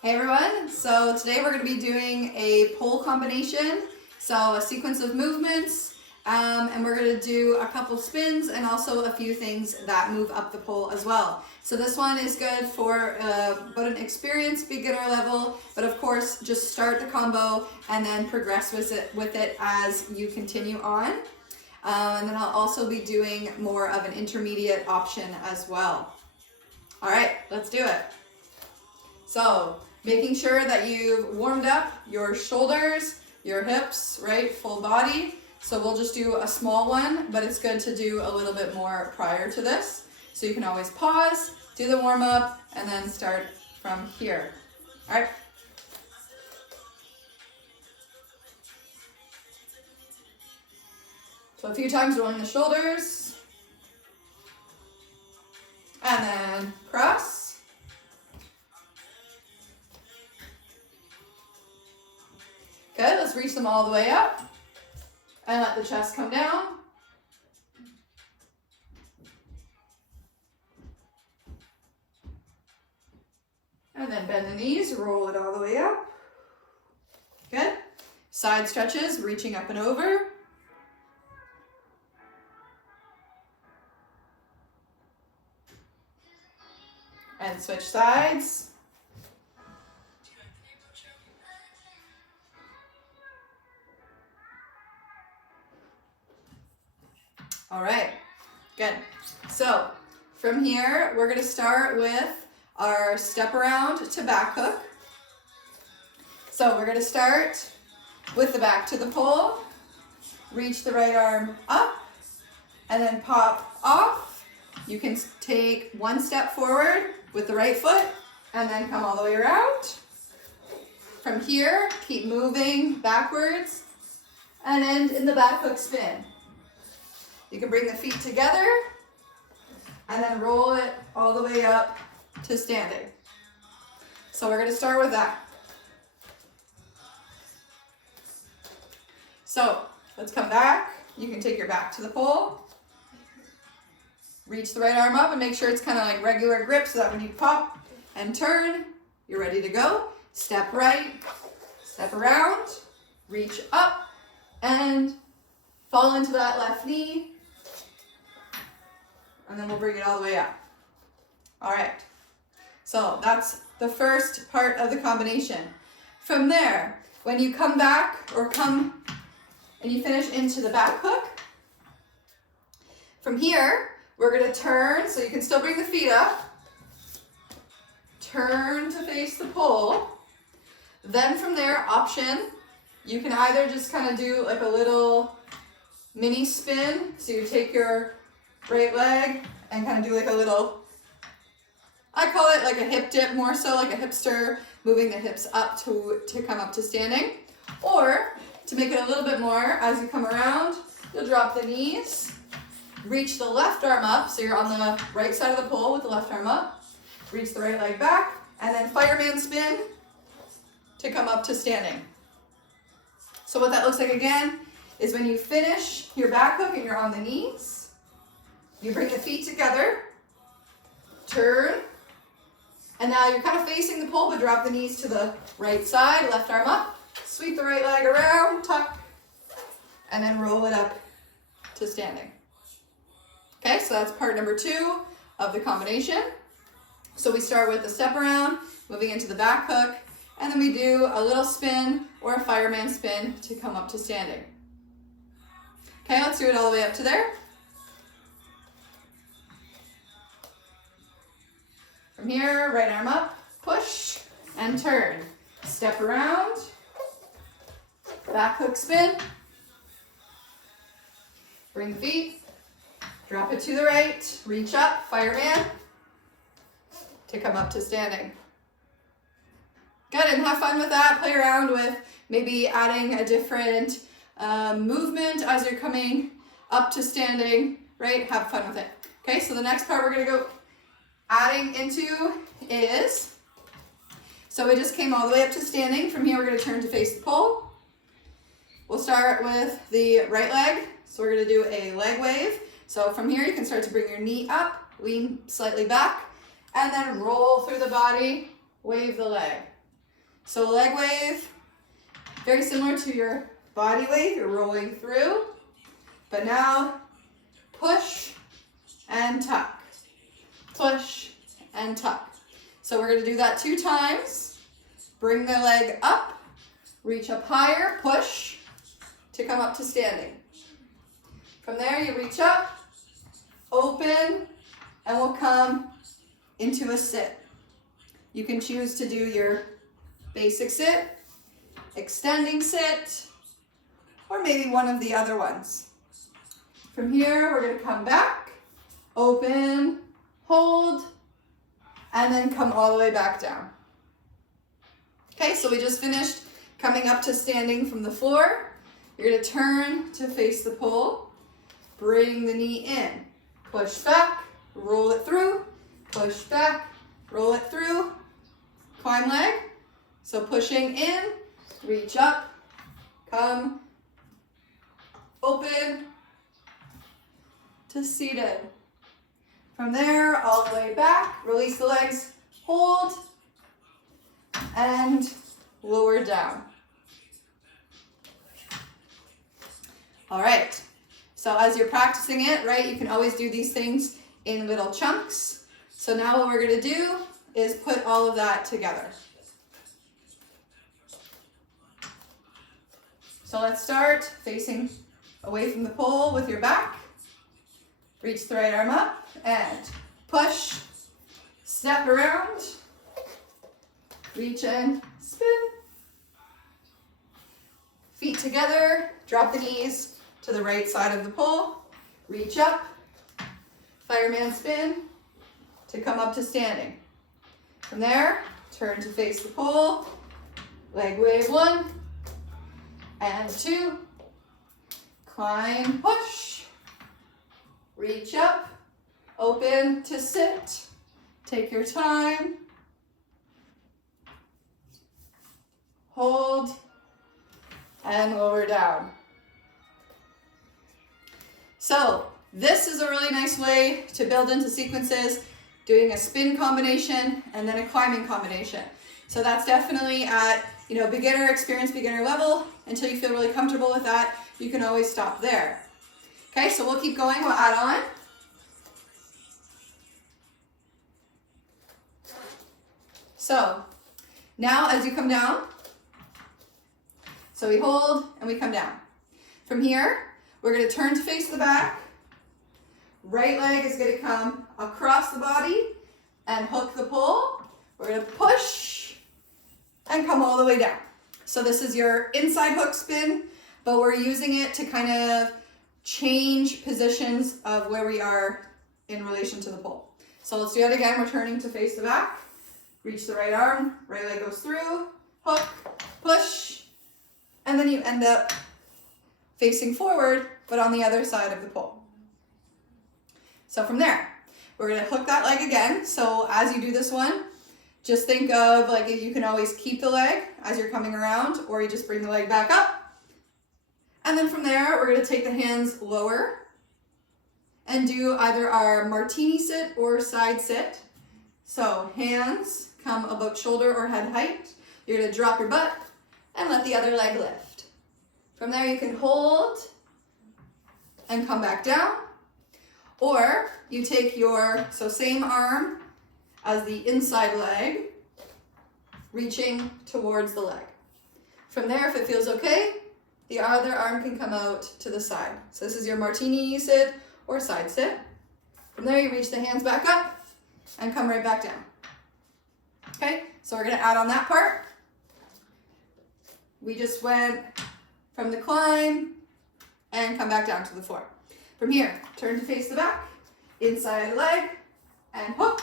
Hey everyone, so today we're going to be doing a pole combination, so a sequence of movements, and we're going to do a couple spins and also a few things that move up the pole as well. So this one is good for about an experienced beginner level, but of course just start the combo and then progress with it as you continue on. And then I'll also be doing more of an intermediate option as well. All right, let's do it. So making sure that you've warmed up your shoulders, your hips, right? Full body. So we'll just do a small one, but it's good to do a little bit more prior to this. So you can always pause, do the warm up, and then start from here. All right. So a few times rolling the shoulders. And then cross. Good, let's reach them all the way up and let the chest come down. And then bend the knees, roll it all the way up. Good. Side stretches, reaching up and over. And switch sides. All right, good. So from here, we're gonna start with our step around to back hook. So we're gonna start with the back to the pole, reach the right arm up, and then pop off. You can take one step forward with the right foot, and then come all the way around. From here, keep moving backwards, and end in the back hook spin. You can bring the feet together and then roll it all the way up to standing. So we're going to start with that. So let's come back. You can take your back to the pole. Reach the right arm up and make sure it's kind of like regular grip so that when you pop and turn, you're ready to go. Step right, step around, reach up, and fall into that left knee. And then we'll bring it all the way up. All right, so that's the first part of the combination. From there, when you come back or come and you finish into the back hook, from here, we're gonna turn, so you can still bring the feet up, turn to face the pole. Then from there, option, you can either just kind of do like a little mini spin, so you take your right leg and kind of do like a little, I call it like a hip dip more so, like a hipster, moving the hips up to come up to standing. Or to make it a little bit more, as you come around, you'll drop the knees, reach the left arm up, so you're on the right side of the pole with the left arm up, reach the right leg back, and then fireman spin to come up to standing. So what that looks like again is when you finish your back hook and you're on the knees, you bring the feet together, turn, and now you're kind of facing the pole, but drop the knees to the right side, left arm up, sweep the right leg around, tuck, and then roll it up to standing. Okay, so that's part number 2 of the combination. So we start with the step around, moving into the back hook, and then we do a little spin or a fireman spin to come up to standing. Okay, let's do it all the way up to there. From here, right arm up, push, and turn. Step around, back hook spin, bring the feet, drop it to the right, reach up, fireman, to come up to standing. Good, and have fun with that. Play around with maybe adding a different movement as you're coming up to standing, right? Have fun with it. Okay, so the next part we're gonna go adding into is, so we just came all the way up to standing. From here, we're gonna turn to face the pole. We'll start with the right leg. So we're gonna do a leg wave. So from here, you can start to bring your knee up, lean slightly back, and then roll through the body, wave the leg. So leg wave, very similar to your body wave, you're rolling through, but now push and tuck, push and tuck. So we're gonna do that 2 times. Bring the leg up, reach up higher, push to come up to standing. From there, you reach up, open, and we'll come into a sit. You can choose to do your basic sit, extending sit, or maybe one of the other ones. From here, we're gonna come back, open, hold, and then come all the way back down. Okay, so we just finished coming up to standing from the floor. You're gonna turn to face the pole, bring the knee in, push back, roll it through, push back, roll it through, climb leg. So pushing in, reach up, come, open to seated. From there, all the way back, release the legs, hold, and lower down. All right, so as you're practicing it, right, you can always do these things in little chunks. So now what we're gonna do is put all of that together. So let's start facing away from the pole with your back. Reach the right arm up and push, step around, reach and spin. Feet together, drop the knees to the right side of the pole, reach up, fireman spin to come up to standing. From there, turn to face the pole, leg wave 1 and 2, climb, push, reach up, open to sit, take your time, hold, and lower down. So this is a really nice way to build into sequences, doing a spin combination and then a climbing combination. So that's definitely at, beginner, experienced beginner level. Until you feel really comfortable with that, you can always stop there. Okay, so we'll keep going, we'll add on. So now as you come down, so we hold and we come down. From here, we're gonna turn to face the back. Right leg is gonna come across the body and hook the pole. We're gonna push and come all the way down. So this is your inside hook spin, but we're using it to kind of change positions of where we are in relation to the pole. So let's do that again. We're turning to face the back. Reach the right arm, right leg goes through, hook, push, and then you end up facing forward, but on the other side of the pole. So from there, we're gonna hook that leg again. So as you do this one, just think of you can always keep the leg as you're coming around, or you just bring the leg back up. And then from there, we're gonna take the hands lower and do either our martini sit or side sit. So hands come about shoulder or head height. You're gonna drop your butt and let the other leg lift. From there, you can hold and come back down. Or you take same arm as the inside leg, reaching towards the leg. From there, if it feels okay, the other arm can come out to the side. So this is your martini sit or side sit. From there, you reach the hands back up and come right back down. Okay, so we're gonna add on that part. We just went from the climb and come back down to the floor. From here, turn to face the back, inside leg, and hook,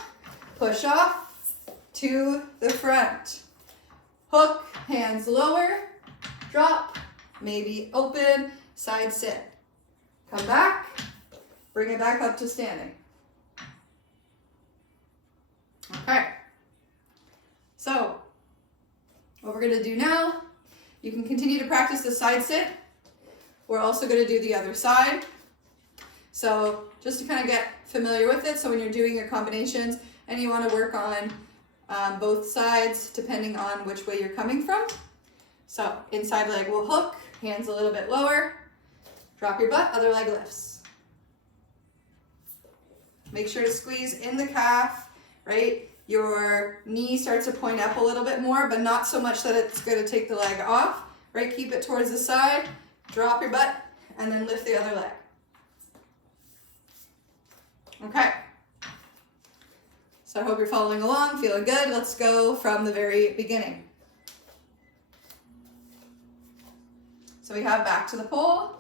push off to the front. Hook, hands lower, drop, maybe open, side sit. Come back, bring it back up to standing. Okay, so what we're gonna do now, you can continue to practice the side sit. We're also gonna do the other side. So just to kind of get familiar with it, so when you're doing your combinations and you want to work on both sides depending on which way you're coming from. So inside leg will hook, hands a little bit lower, drop your butt, other leg lifts. Make sure to squeeze in the calf, right? Your knee starts to point up a little bit more, but not so much that it's going to take the leg off, right? Keep it towards the side, drop your butt, and then lift the other leg. Okay. So I hope you're following along, feeling good. Let's go from the very beginning. So we have back to the pole.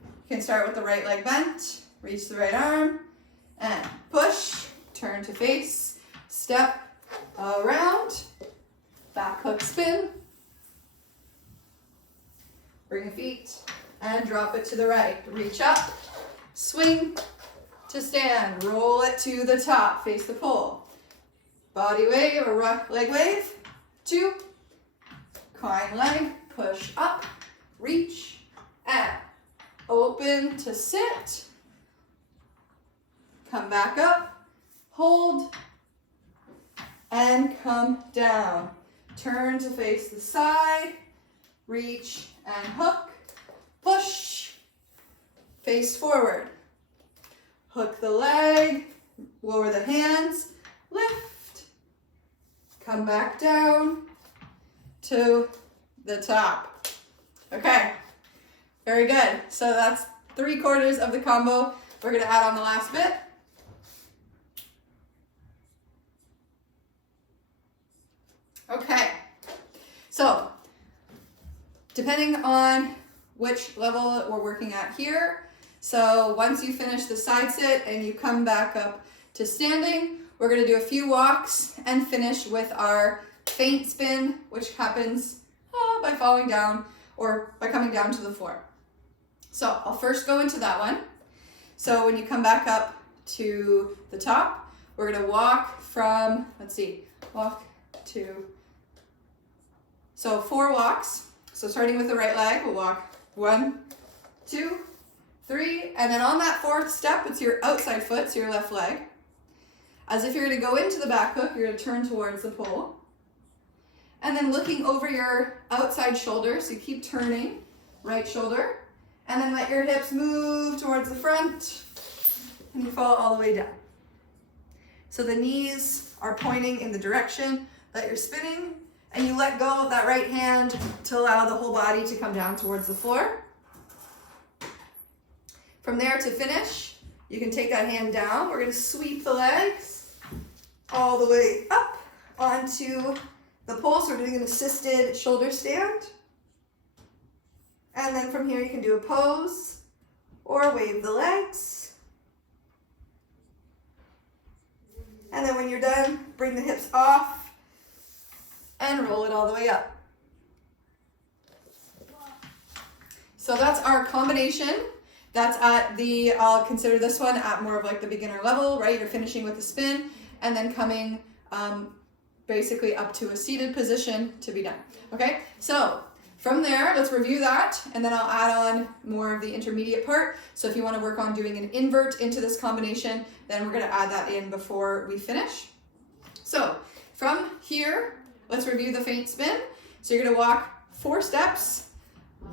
You can start with the right leg bent, reach the right arm, and push, turn to face, step around, back hook spin, bring your feet, and drop it to the right. Reach up, swing to stand, roll it to the top, face the pole. Body wave or leg wave, 2, climb leg, push up, reach, and open to sit, come back up, hold, and come down. Turn to face the side, reach and hook, push, face forward. Hook the leg, lower the hands, lift, come back down to the top. Okay, very good. So that's 3/4 of the combo. We're gonna add on the last bit. Okay, so depending on which level we're working at here, so once you finish the side sit and you come back up to standing, we're going to do a few walks and finish with our feint spin, which happens by falling down or by coming down to the floor. So I'll first go into that one. So when you come back up to the top, we're going to walk from, walk to, so 4 walks. So starting with the right leg, we'll walk 1, 2, 3, and then on that 4th step, it's your outside foot, so your left leg. As if you're going to go into the back hook, you're going to turn towards the pole. And then looking over your outside shoulder, so you keep turning, right shoulder, and then let your hips move towards the front, and you fall all the way down. So the knees are pointing in the direction that you're spinning, and you let go of that right hand to allow the whole body to come down towards the floor. From there to finish, you can take that hand down. We're going to sweep the legs all the way up onto the pole. So we're doing an assisted shoulder stand. And then from here you can do a pose or wave the legs. And then when you're done, bring the hips off and roll it all the way up. So that's our combination. That's at the, I'll consider this one at more of like the beginner level, right? You're finishing with a spin and then coming basically up to a seated position to be done. Okay, so from there, let's review that, and then I'll add on more of the intermediate part. So if you want to work on doing an invert into this combination, then we're going to add that in before we finish. So from here, let's review the feint spin. So you're going to walk 4 steps,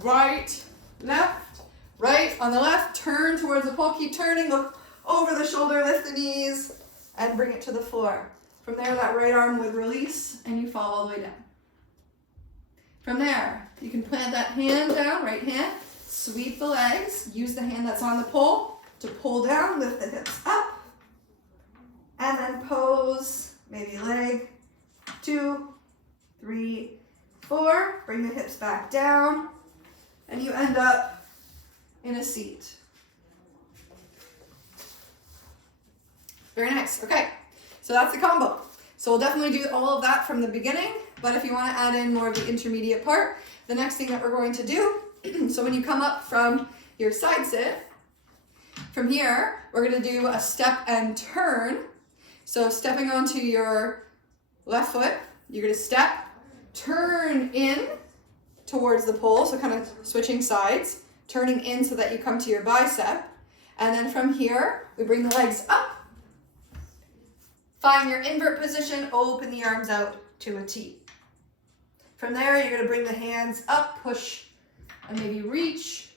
right, left, right. On the left, turn towards the pole, keep turning, look over the shoulder, lift the knees, and bring it to the floor. From there, that right arm would release, and you fall all the way down. From there, you can plant that hand down, right hand, sweep the legs, use the hand that's on the pole to pull down, lift the hips up, and then pose, maybe leg, 2, 3, 4, bring the hips back down, and you end up in a seat. Very nice, okay, so that's the combo. So we'll definitely do all of that from the beginning, but if you want to add in more of the intermediate part, the next thing that we're going to do, so when you come up from your side sit, from here, we're going to do a step and turn. So stepping onto your left foot, you're going to step, turn in towards the pole, so kind of switching sides, turning in so that you come to your bicep, and then from here, we bring the legs up, Find your invert position, open the arms out to a T. From there, you're gonna bring the hands up, push, and maybe reach.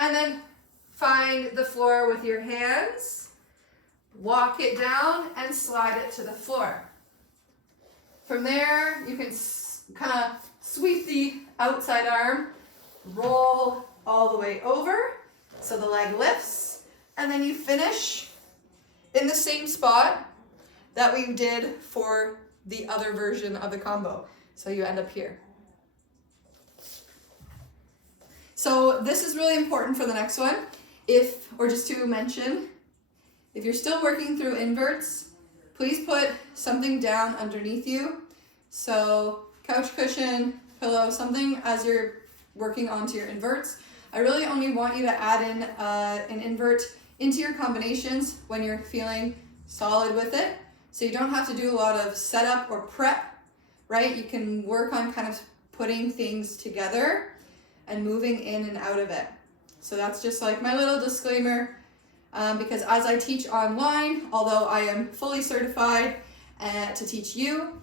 And then find the floor with your hands. Walk it down and slide it to the floor. From there, you can kind of sweep the outside arm, roll all the way over so the leg lifts, and then you finish in the same spot that we did for the other version of the combo. So you end up here. So this is really important for the next one. Or just to mention, if you're still working through inverts, please put something down underneath you. So couch cushion, pillow, something as you're working onto your inverts. I really only want you to add in an invert into your combinations when you're feeling solid with it. So you don't have to do a lot of setup or prep, right? You can work on kind of putting things together and moving in and out of it. So that's just like my little disclaimer, because as I teach online, although I am fully certified to teach you,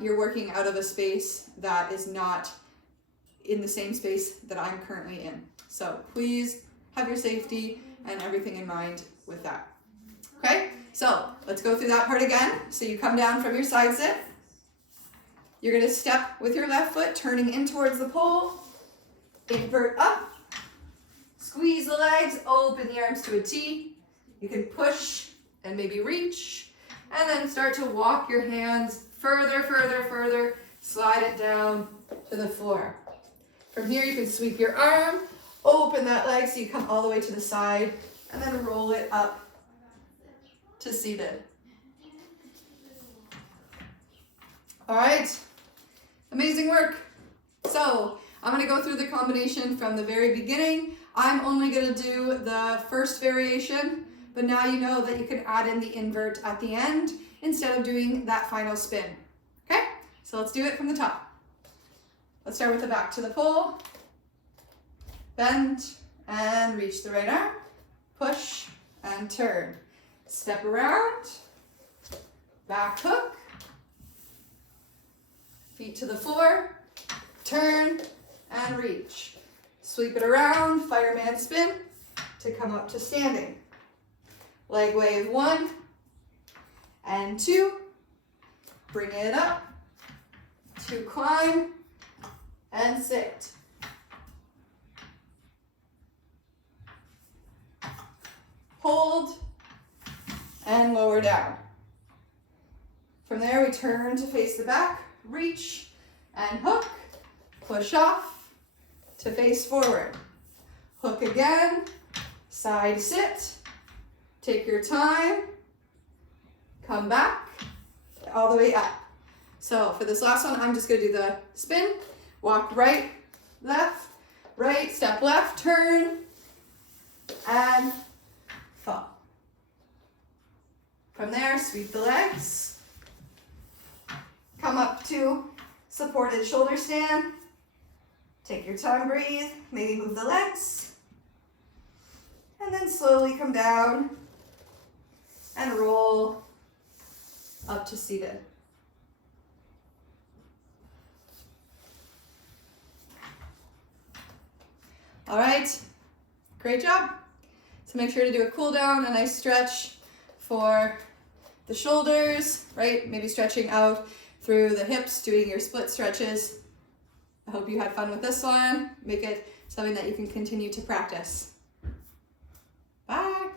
you're working out of a space that is not in the same space that I'm currently in. So please have your safety and everything in mind with that. Okay, so let's go through that part again. So you come down from your side sit. You're gonna step with your left foot, turning in towards the pole, invert up, squeeze the legs, open the arms to a T. You can push and maybe reach, and then start to walk your hands further, further, further, slide it down to the floor. From here, you can sweep your arm, open that leg so you come all the way to the side, and then roll it up to seated. All right, amazing work. So I'm gonna go through the combination from the very beginning. I'm only gonna do the first variation, but now you know that you can add in the invert at the end instead of doing that final spin. Okay, so let's do it from the top. Let's start with the back to the pole. Bend and reach the right arm. Push and turn. Step around. Back hook. Feet to the floor. Turn and reach. Sweep it around, fireman spin to come up to standing. Leg wave 1 and 2. Bring it up to climb and sit. Hold and lower down. From there, we turn to face the back, reach and hook, push off to face forward. Hook again, side sit, take your time, come back, all the way up. So for this last one, I'm just gonna do the spin, walk right, step left, turn, and fall. From there, sweep the legs, come up to supported shoulder stand, take your time, breathe, maybe move the legs, and then slowly come down and roll up to seated. All right, great job. So make sure to do a cool down, a nice stretch for the shoulders, right? Maybe stretching out through the hips, doing your split stretches. I hope you had fun with this one. Make it something that you can continue to practice. Bye.